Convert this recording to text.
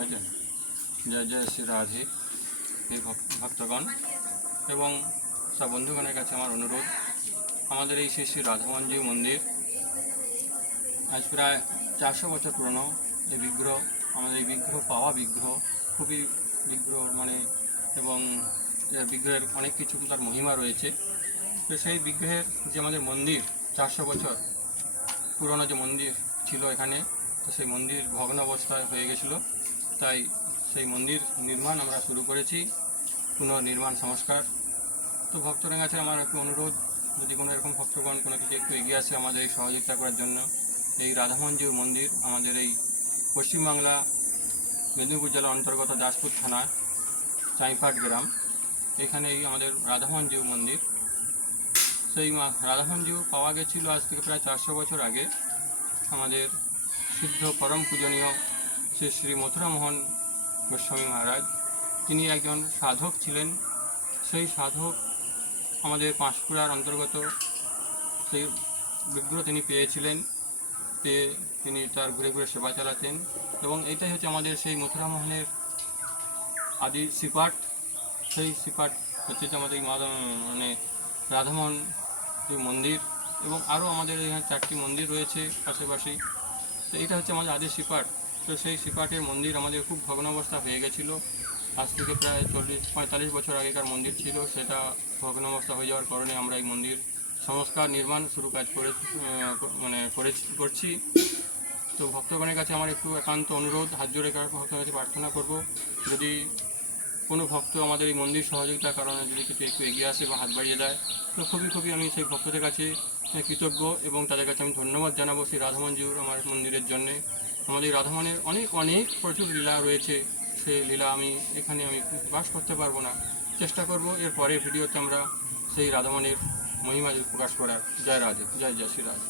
বুঝলেন। জয় জয় শ্রী রাধে। এই ভক্তগণ এবং সব বন্ধুগণের কাছে আমার অনুরোধ, আমাদের এই শ্রী শ্রী রাধামঞ্জু মন্দির আজ প্রায় 400 বছর পুরনো। এই বিগ্রহ, আমাদের এই বিগ্রহ পাওয়া বিগ্রহ, খুবই বিগ্রহ এবং এর বিগ্রহের অনেক কিছু তার মহিমা রয়েছে। তো সেই বিগ্রহের যে আমাদের মন্দির 400 বছর পুরনো যে মন্দির ছিল এখানে, তো সেই মন্দির ভগ্ন অবস্থায় হয়ে গেছিলো। তাই সেই মন্দির নির্মাণ আমরা শুরু করেছি, পুনর্নির্মাণ সংস্কার। তো ভক্তদের কাছে আমার একটু অনুরোধ, যদি কোনো এরকম ভক্তগণ কোনো কিছু একটু এগিয়ে আসে আমাদের এই সহযোগিতা করার জন্য। এই রাধামঞ্জুর মন্দির আমাদের এই পশ্চিমবাংলা মেদিনীপুর জেলার অন্তর্গত দাসপুর থানা চাইপাট গ্রাম, এখানে এই আমাদের রাধামঞ্জু মন্দির। সেই রাধামঞ্জু পাওয়া গেছিলো আজ থেকে প্রায় 400 বছর আগে। আমাদের সিদ্ধ পরম পূজনীয় শ্রী শ্রী মথুরামোহন গোস্বামী মহারাজ, তিনি একজন সাধক ছিলেন। সেই সাধক আমাদের পাঁশকুড়ার অন্তর্গত সেই বিগ্রহ তিনি পেয়েছিলেন, পেয়ে তিনি তার ঘুরে ঘুরে সেবা চালাতেন। এবং এটাই হচ্ছে আমাদের সেই মথুরামোহনের আদি সিপাট। সেই সিপাট হচ্ছে যে আমাদের রাধামোহন মন্দির, এবং আরও আমাদের এখানে 4টি মন্দির রয়েছে পাশাপাশি। তো এটা হচ্ছে আমাদের আদি সিপাট। তো সেই সিপাটের মন্দির আমাদের খুব ভগ্ন অবস্থা হয়ে গেছিলো। আজ থেকে প্রায় 40-45 বছর আগেকার মন্দির ছিল, সেটা ভগ্ন অবস্থা হয়ে যাওয়ার কারণে আমরা এই মন্দির সংস্কার নির্মাণ শুরু কাজ করছি। তো ভক্তগণের কাছে আমার একটু একান্ত অনুরোধ, হাত জোড়ে ভক্তদের কাছে প্রার্থনা করব, যদি কোনো ভক্ত আমাদের এই মন্দির সহযোগিতার কারণে যদি কিছু একটু এগিয়ে আসে বা হাত বাড়িয়ে দেয়, তো খুবই আমি সেই ভক্তদের কাছে কৃতজ্ঞ এবং তাদের কাছে আমি ধন্যবাদ জানাবো সেই রাধামঞ্জুর আমার মন্দিরের জন্যে। আমাদের এই রাধামনের অনেক প্রচুর লীলা রয়েছে, সেই লীলা আমি প্রকাশ করতে পারবো না, চেষ্টা করব এর পরের ভিডিওতে আমরা সেই রাধামনের মহিমা প্রকাশ করার। জয় রাধে, জয় জয় শ্রী রাধে।